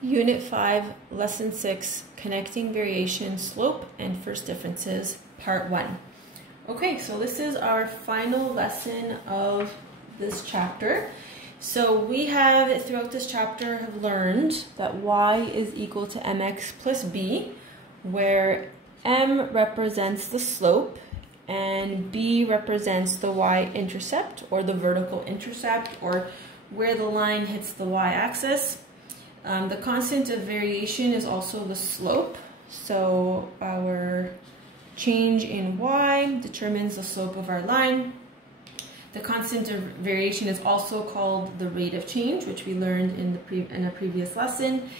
Unit 5, Lesson 6, Connecting Variation, Slope, and First Differences, Part 1. Okay, so this is our final lesson of this chapter. So we have, throughout this chapter, have learned that y is equal to mx plus b, where m represents the slope and b represents the y-intercept, or the vertical intercept, or where the line hits the y-axis. The constant of variation is also the slope, so our change in y determines the slope of our line. The constant of variation is also called the rate of change, which we learned in a previous lesson.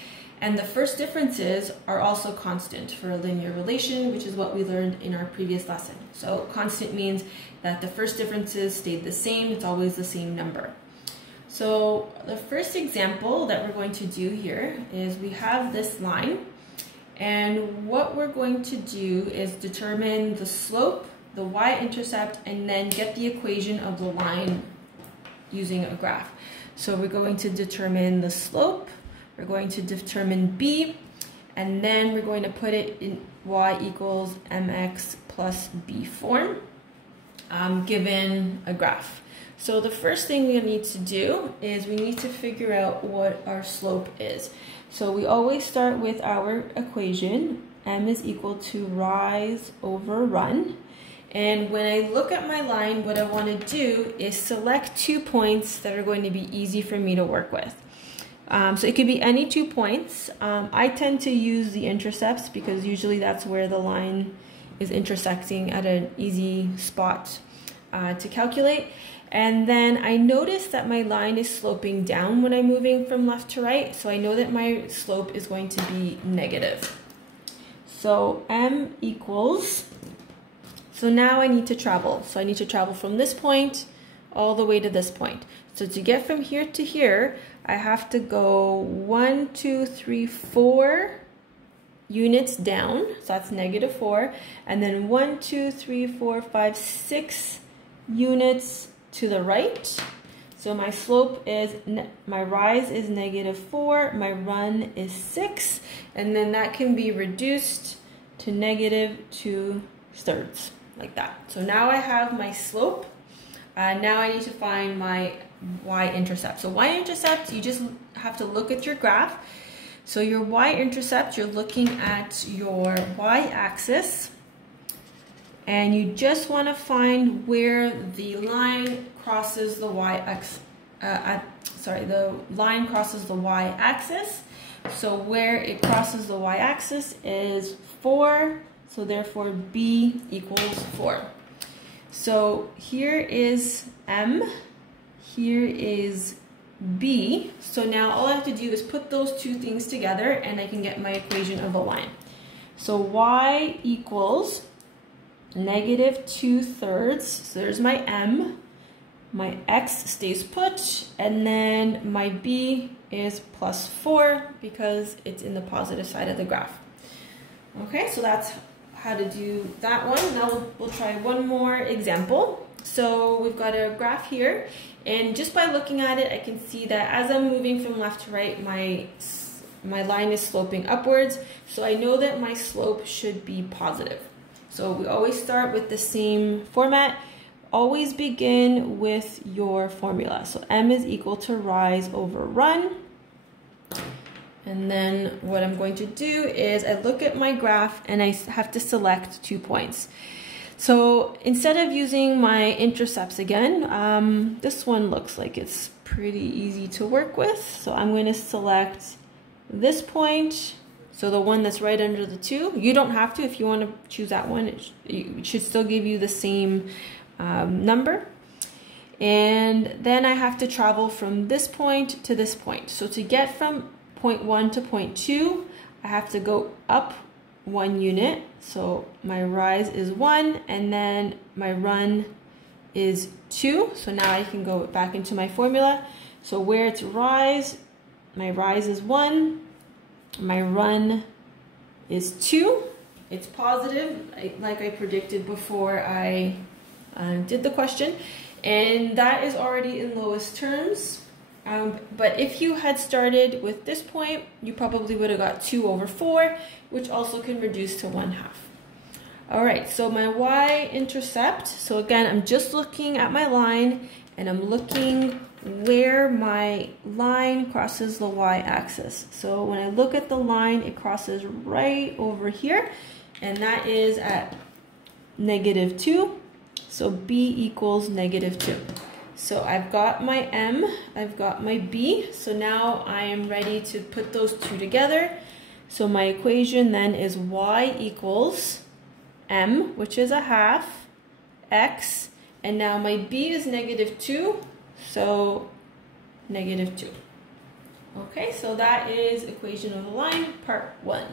And the first differences are also constant for a linear relation, which is what we learned in our previous lesson. So constant means that the first differences stayed the same, it's always the same number. So the first example that we're going to do here is we have this line, and what we're going to do is determine the slope, the y-intercept, and then get the equation of the line using a graph. So we're going to determine the slope, we're going to determine b, and then we're going to put it in y equals mx plus b form, given a graph. So the first thing we need to do is we need to figure out what our slope is. So we always start with our equation, m is equal to rise over run. And when I look at my line, what I want to do is select 2 points that are going to be easy for me to work with. So it could be any 2 points. I tend to use the intercepts because usually that's where the line is intersecting at an easy spot to calculate. And then I notice that my line is sloping down when I'm moving from left to right, so I know that my slope is going to be negative. So m equals, so now I need to travel. So I need to travel from this point all the way to this point. So to get from here to here, I have to go 1, 2, 3, 4 units down, so that's -4, and then 1, 2, 3, 4, 5, 6 units to the right. So my slope is, my rise is -4, my run is 6, and then that can be reduced to -2/3, like that. So now I have my slope. Now I need to find my y-intercept. So y-intercept, you just have to look at your graph. So your y-intercept, you're looking at your y-axis, and you just want to find where the line crosses the the line crosses the y-axis. So where it crosses the y-axis is 4, so therefore b equals 4. So here is m, here is b. So now all I have to do is put those two things together and I can get my equation of the line. So y equals -2/3, so there's my m, my x stays put, and then my b is +4 because it's in the positive side of the graph. Okay, so that's how to do that one. Now we'll try one more example. So we've got a graph here, and just by looking at it, I can see that as I'm moving from left to right, my line is sloping upwards, so I know that my slope should be positive. So we always start with the same format. Always begin with your formula. So m is equal to rise over run. And then what I'm going to do is I look at my graph and I have to select 2 points. So instead of using my intercepts again, this one looks like it's pretty easy to work with. So I'm going to select this point. So the one that's right under the 2, you don't have to. If you want to choose that one, it should still give you the same number. And then I have to travel from this point to this point. So to get from point 1 to point 2, I have to go up 1 unit. So my rise is 1, and then my run is 2. So now I can go back into my formula. So where it's rise, my rise is 1. My run is 2. It's positive, like I predicted before I did the question. And that is already in lowest terms. But if you had started with this point, you probably would have got 2 over 4, which also can reduce to 1/2. All right, so my y-intercept, so again, I'm just looking at my line, and I'm looking where my line crosses the y-axis. So when I look at the line, it crosses right over here, and that is at -2. So b equals -2. So I've got my m, I've got my b, so now I am ready to put those two together. So my equation then is y equals m, which is 1/2, x, and now my b is -2, so -2. Okay, so that is equation of the line, part 1.